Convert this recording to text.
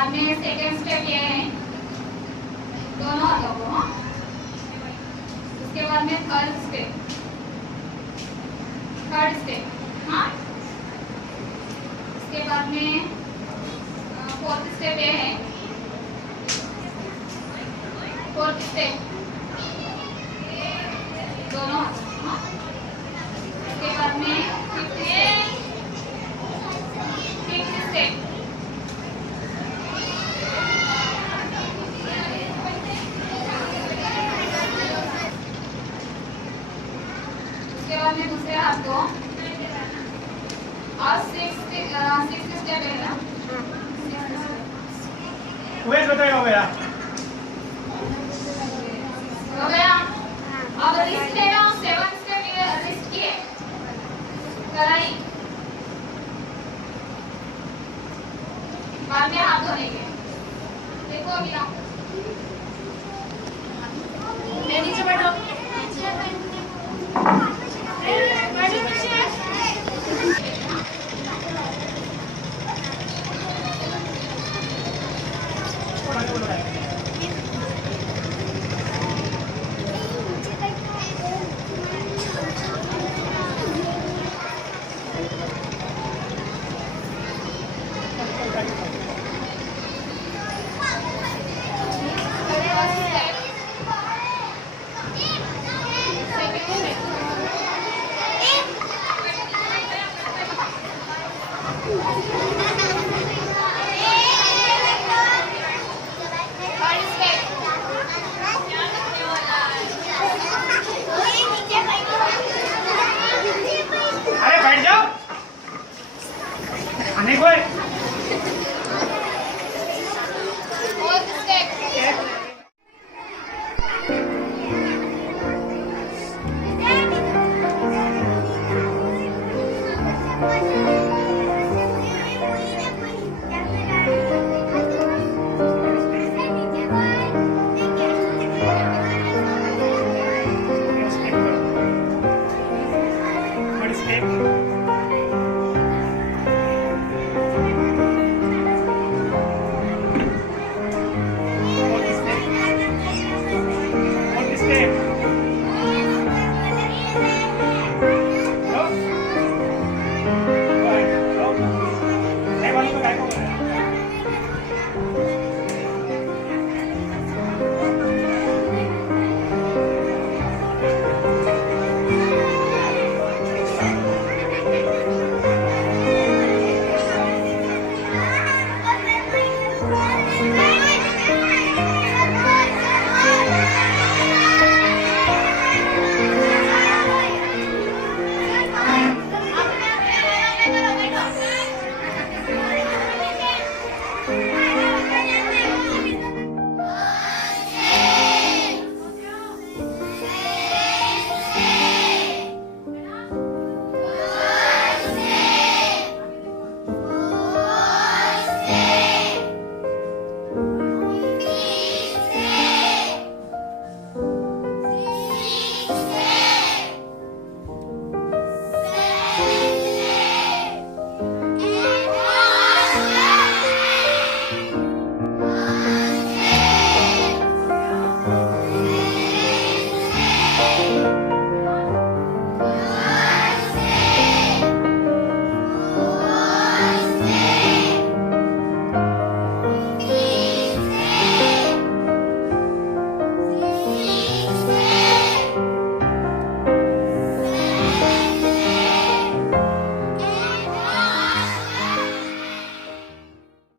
बाद में second step ये है दोनों हाथों को, हाँ। उसके बाद में थर्ड स्टेप, हाँ। उसके बाद में फोर्थ स्टेप ये है, फोर्थ स्टेप दोनों हाथ, हाँ। उसके बाद में फिफ्थ स्टेप, उसके बाद में दूसरे हाथ को, और सिक्स्थ स्टेप है ना, वेट बताइए हो गया। हो गया। अब रिस्ट ले लो, 7 स्टेप ये रिस्ट किए, कराई, बाद में हाथ धोने के। देखो अभी ना, मैं नीचे बैठो, अरे बैठ जाओ, आने को है। Bye.